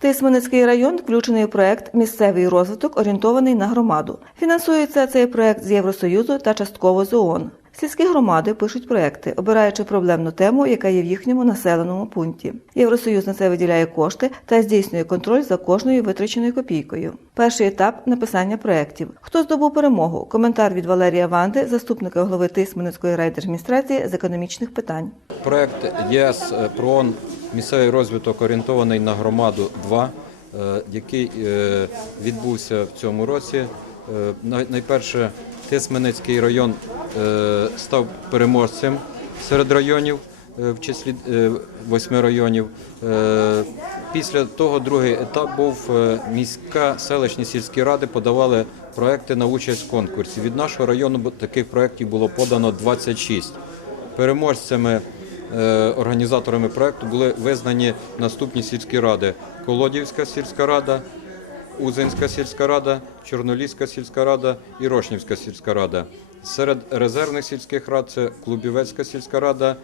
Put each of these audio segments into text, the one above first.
Тисменецький район включений у проект Місцевий розвиток орієнтований на громаду. Фінансується цей проект з Євросоюзу та частково з ООН. Сільські громади пишуть проекти, обираючи проблемну тему, яка є в їхньому населеному пункті. Євросоюз на це виділяє кошти та здійснює контроль за кожною витраченою копійкою. Перший етап написання проєктів. Хто здобув перемогу? Коментар від Валерія Ванди, заступника голови Тисменецької райдержадміністрації з економічних питань. Проект ЄС е, ПРООН місцевий розвиток орієнтований на громаду 2, е, який е, відбувся в цьому році. Е, Найперше, Тисменецький район став переможцем серед районів в числі восьми районів. Після того другий етап був міська селищні сільські ради подавали проекти на участь в конкурсі. Від нашого району таких проєктів було подано 26. Переможцями, організаторами проекту були визнані наступні сільські ради: Колодівська сільська рада, Узинська сільська рада, Чорноліська сільська рада і Рошнівська сільська рада. Серед резервних сільських рад це Клубівецька сільська рада,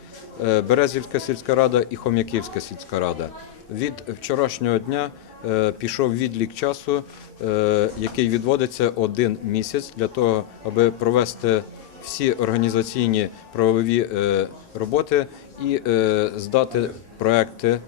е, Березівська сільська рада і Хом'яківська сільська рада. Від вчорашнього дня е, пішов відлік часу, е, який відводиться один місяць для того, аби провести всі організаційні правові е, роботи і е, здати проекти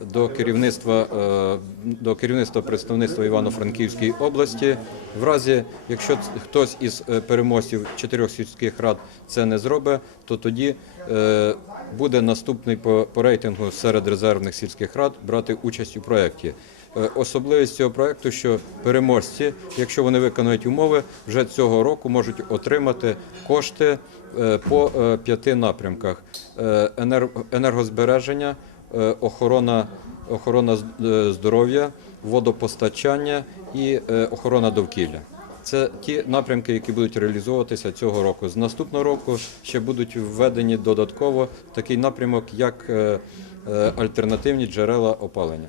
до керівництва е, до керівництва представництва Івано-Франківської області. В разі, якщо хтось із е, переможців чотирьох сільських рад це не зробить, то тоді е, буде наступний по, рейтингу серед резервних сільських рад брати участь у проєкті. Особливість цього проєкту, що переможці, якщо вони виконують умови, вже цього року можуть отримати кошти по п'яти напрямках: енергозбереження, охорона, охорона е, здоров'я, водопостачання і е, охорона довкілля. Це ті напрямки, які будуть реалізовуватися цього року. З наступного року ще будуть введені додатково такий напрямок, як е, е, альтернативні джерела опалення.